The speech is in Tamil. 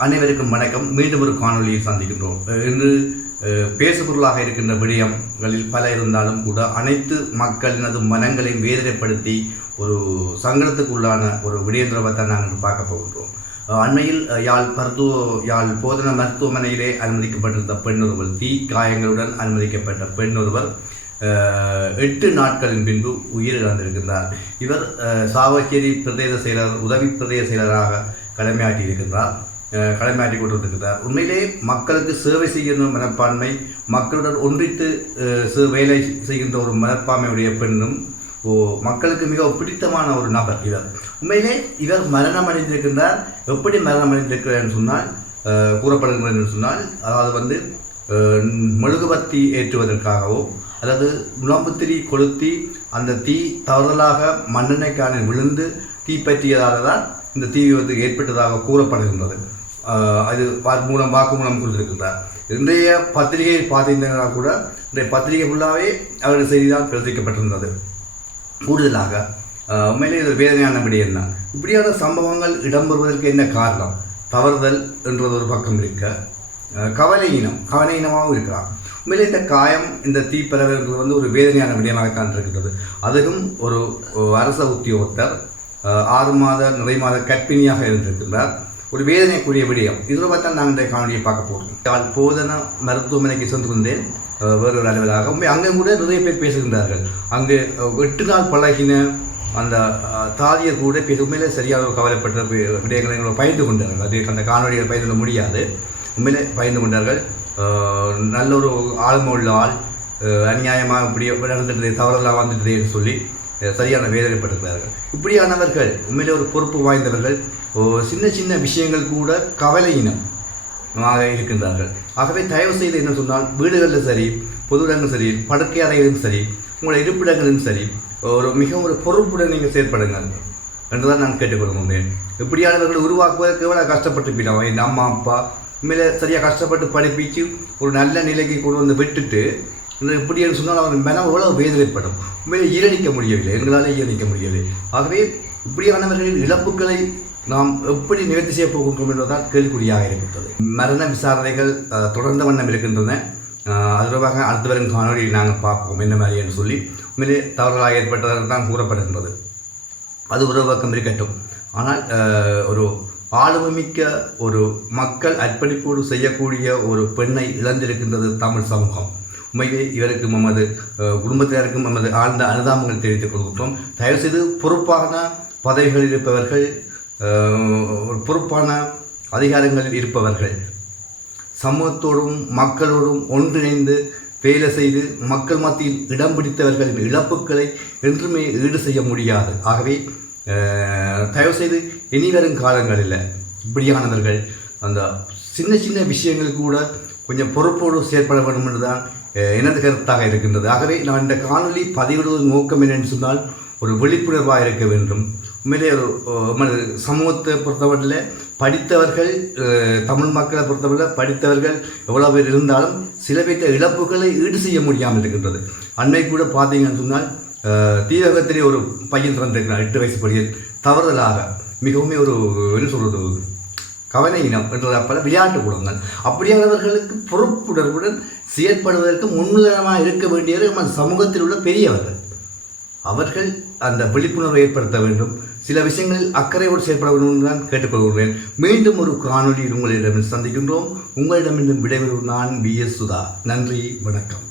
அனைவருக்கும் வணக்கம். மீண்டும் ஒரு காணொளியில் சந்திக்கின்றோம். இன்று பேசுபொருளாக இருக்கின்ற விடயங்களில் பல இருந்தாலும் கூட அனைத்து மக்களினது மனங்களையும் வேதனைப்படுத்தி ஒரு சங்கடத்துக்குள்ளான ஒரு விடயந்திரவத்தை நாங்கள் பார்க்க போகின்றோம். அண்மையில் யாழ் மருத்துவ யாழ் போதன மருத்துவமனையிலே அனுமதிக்கப்பட்டிருந்த பெண் ஒருவர் தீ காயங்களுடன் அனுமதிக்கப்பட்ட பெண் ஒருவர் எட்டு நாட்களின் பின்பு உயிரிழந்திருக்கின்றார். இவர் அஹ், சாவச்சேரி பிரதேச செயலர் உதவி பிரதேச செயலராக கடமையாற்றி இருக்கின்றார் கொண்டு வந்திருக்கிறார் உண்மையிலே மக்களுக்கு சேவை செய்கின்ற மனப்பான்மை மக்களுடன் ஒன்றித்து சே- வேலை செய்கின்ற ஒரு மனப்பான்மையுடைய பெண்ணும் ஓ மக்களுக்கு மிக பிடித்தமான ஒரு நபர் இவர். உண்மையிலே இவர் மரணம் அடைந்திருக்கின்றார். எப்படி மரணம் அடைந்திருக்கிறார் சொன்னால் கூறப்படுகிறது என்று சொன்னால் அதாவது வந்து மெழுகுபத்தி மெழுகுவர்த்தி ஏற்றுவதற்காகவோ அல்லது முலாம்புத்திரி கொளுத்தி அந்த தீ தவறுதலாக மண்ணெண்ணெய்க்கான விழுந்து தீப்பற்றியதாக தான் இந்த தீ விபத்து ஏற்பட்டதாக கூறப்படுகின்றது. அது மூலம் வாக்குமூலம் கொடுத்திருக்கின்றார். இன்றைய பத்திரிகையை பார்த்தீங்கன்னா கூட இன்றைய பத்திரிகை ஃபுல்லாகவே அவருடைய செய்திதான் பிரதிக்கப்பட்டிருந்தது கூடுதலாக உண்மையிலே இது வேதனையான விடயம் தான். இப்படியான சம்பவங்கள் இடம்பெறுவதற்கு என்ன காரணம்? தவறுதல் என்றது ஒரு பக்கம் இருக்க அஹ், கவலையினம் கவலையினமாகவும் இருக்கலாம். உண்மையிலே இந்த காயம் இந்த தீப்பரவர்கள் வந்து ஒரு வேதனையான விடயமாகத்தான் இருக்கின்றது அதுவும் ஒரு அரச உத்தியோகத்தர் ஆறு மாத நிறை மாத கற்பிணியாக இருந்திருக்கின்றார். ஒரு வேதனைக்குரிய விடயம். இதில் பார்த்தா நான் இந்த காணொலியை பார்க்க போகிறோம் யாழ் போதனா மருத்துவமனைக்கு சென்றிருந்தேன். வேறொரு அளவிலாக உண்மை அங்கே கூட நிறைய பேர் பேசுகின்றார்கள். அங்கே எட்டு நாள் பழகின அந்த தாதியர் கூட பேச உண்மையிலே சரியாக கவலைப்பட்ட விடயங்களை எங்களை பயந்து கொண்டார்கள். அது அந்த காணொலியை பயந்து கொள்ள முடியாது. உண்மையிலே பயந்து கொண்டார்கள். நல்ல ஒரு ஆளுமை உள்ள ஆள். அநியாயமாக இப்படி நடந்துட்டு தவறெல்லாம் வந்துட்டு சொல்லி. சரியான வேதனைப்பட்டிருக்கிறார்கள் இப்படியானவர்கள் உண்மையிலே ஒரு பொறுப்பு வாய்ந்தவர்கள் சின்ன சின்ன விஷயங்கள் கூட கவலையினம் ஆக இருக்கின்றார்கள். ஆகவே தயவு செய்து என்ன சொன்னால் வீடுகளில் சரி பொது இடங்களும் சரி படுக்கை அறைகளிலும் சரி உங்களை இருப்பிடங்களிலும் சரி ஒரு மிக ஒரு பொறுப்புடன் நீங்கள் செயற்படுங்கள் என்றுதான் நான் கேட்டுக்கொள்கின்றேன் இப்படியானவர்களை உருவாக்குவதற்கு எவ்வளோ கஷ்டப்பட்டு என் அம்மா அப்பா உண்மையிலே சரியாக கஷ்டப்பட்டு படிப்பிச்சு ஒரு நல்ல நிலைக்கு கொண்டு வந்து விட்டுட்டு இந்த இப்படின்னு சொன்னால் அவர் மனம் எவ்வளோ வேதனைப்படும். உண்மையிலே ஈரணிக்க முடியவில்லை. எங்களால் ஈரணிக்க முடியவில்லை. ஆகவே இப்படியானவர்களின் இழப்புகளை நாம் எப்படி நிவர்த்தி செய்ய போகின்றோம் என்பதுதான் கேள்விக்குறியாக இருக்கின்றது. மரண விசாரணைகள் தொடர்ந்த வண்ணம் இருக்கின்றன. அது தொடர்பாக அடுத்து வரும் காணொலியில் நாங்கள் பார்ப்போம். என்ன மாதிரி என்று சொல்லி. உண்மையிலே தவறுகளாக ஏற்பட்டதாக தான் கூறப்படுகின்றது. அது ஒரு பக்கம் இருக்கட்டும். ஆனால் ஒரு ஆளுமைமிக்க ஒரு மக்கள் அர்ப்பணிப்போடு செய்யக்கூடிய ஒரு பெண்ணை இழந்திருக்கின்றது தமிழ் சமூகம். உண்மையிலே இவருக்கு நமது குடும்பத்தினருக்கும் நமது ஆழ்ந்த அனுதாபங்கள் தெரிவித்துக் கொள்கின்றோம். தயவுசெய்து பொறுப்பான பதவிகளில் இருப்பவர்கள் ஒரு பொறுப்பான அதிகாரங்களில் இருப்பவர்கள் சமூகத்தோடும் மக்களோடும் ஒன்றிணைந்து வேலை செய்து மக்கள் மத்தியில் இடம் பிடித்தவர்களின் இழப்புகளை என்றுமே ஈடு செய்ய முடியாது. ஆகவே தயவு தயவுசெய்து இனி வரும் காலங்களில் இப்படியானவர்கள் அந்த சின்ன சின்ன விஷயங்கள் கூட கொஞ்சம் பொறுப்போடு செயற்பட வேண்டும் என்றுதான் எனது கருத்தாக இருக்கின்றது. ஆகவே நான் இந்த காணொலி பதிவிடுவதன் நோக்கம் என்னென்னு சொன்னால் ஒரு விழிப்புணர்வாக இருக்க வேண்டும். உண்மையிலே ஒரு சமூகத்தை பொறுத்தவரையில் படித்தவர்கள் தமிழ் மக்களை பொறுத்தவரையில் படித்தவர்கள் எவ்வளோ பேர் இருந்தாலும் சில பேர்த்த இழப்புகளை ஈடு செய்ய முடியாமல் இருக்கின்றது. அன்னை கூட பார்த்தீங்கன்னு சொன்னால் தீவகத்திலே ஒரு பையன் பிறந்திருக்கிறார் எட்டு வயசு பையன் தவறுதலாக மிகவும் ஒரு என்ன சொல்கிறது கவன இனம் என்ற பல விளையாட்டு குலங்கள் அப்படியானவர்களுக்கு பொறுப்புணர்வுடன் செயற்படுவதற்கு முன்னுதாரணமாக இருக்க வேண்டியது நம்ம சமூகத்தில் உள்ள பெரியவர்கள். அவர்கள் அந்த விழிப்புணர்வை ஏற்படுத்த வேண்டும். சில விஷயங்களில் அக்கறையோடு செயற்பட வேண்டும் என்று நான் கேட்டுக்கொள்கிறேன். மீண்டும் ஒரு காணொலியில் உங்களிடம் சந்திக்கின்றோம். உங்களிடமிருந்து விடைபெறும் நான் பி எஸ் சுதா. நன்றி வணக்கம்.